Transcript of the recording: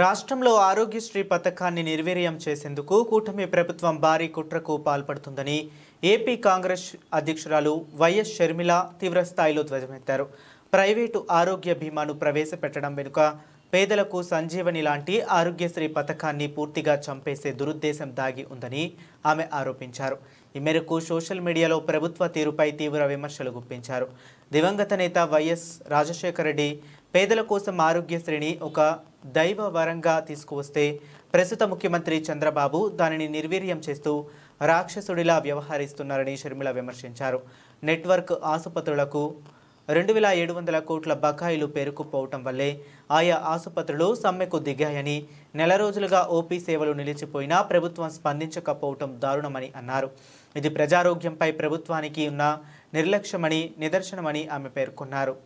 రాష్ట్రంలో ఆరోగ్యశ్రీ పథకాన్ని నిర్వీర్యం చేసేందుకు కూటమి ప్రభుత్వం భారీ కుట్రకు పాల్పడుతుందని ఏపీ కాంగ్రెస్ అధ్యక్షురాలు వైఎస్ షర్మిల తీవ్రస్థాయిలో ధ్వజమెత్తారు. ప్రైవేటు ఆరోగ్య బీమాను ప్రవేశపెట్టడం వెనుక పేదలకు సంజీవని లాంటి ఆరోగ్యశ్రీ పథకాన్ని పూర్తిగా చంపేసే దురుద్దేశం దాగి ఉందని ఆమె ఆరోపించారు. ఈ మేరకు సోషల్ మీడియాలో ప్రభుత్వ తీరుపై తీవ్ర విమర్శలు గుప్పించారు. దివంగత నేత వైఎస్ రాజశేఖర రెడ్డి పేదల కోసం ఆరోగ్యశ్రీని ఒక దైవ వరంగా తీసుకువస్తే ప్రస్తుత ముఖ్యమంత్రి చంద్రబాబు దానిని నిర్వీర్యం చేస్తూ రాక్షసుడిలా వ్యవహరిస్తున్నారని షర్మిల విమర్శించారు. నెట్వర్క్ ఆసుపత్రులకు 2700 కోట్ల బకాయిలు పేరుకుపోవటం వల్లే ఆయా ఆసుపత్రులు సమ్మెకు దిగాయని, నెల రోజులుగా ఓపీ సేవలు నిలిచిపోయినా ప్రభుత్వం స్పందించకపోవటం దారుణమని అన్నారు. ఇది ప్రజారోగ్యంపై ప్రభుత్వానికి ఉన్న నిర్లక్ష్యమని నిదర్శనమని ఆమె పేర్కొన్నారు.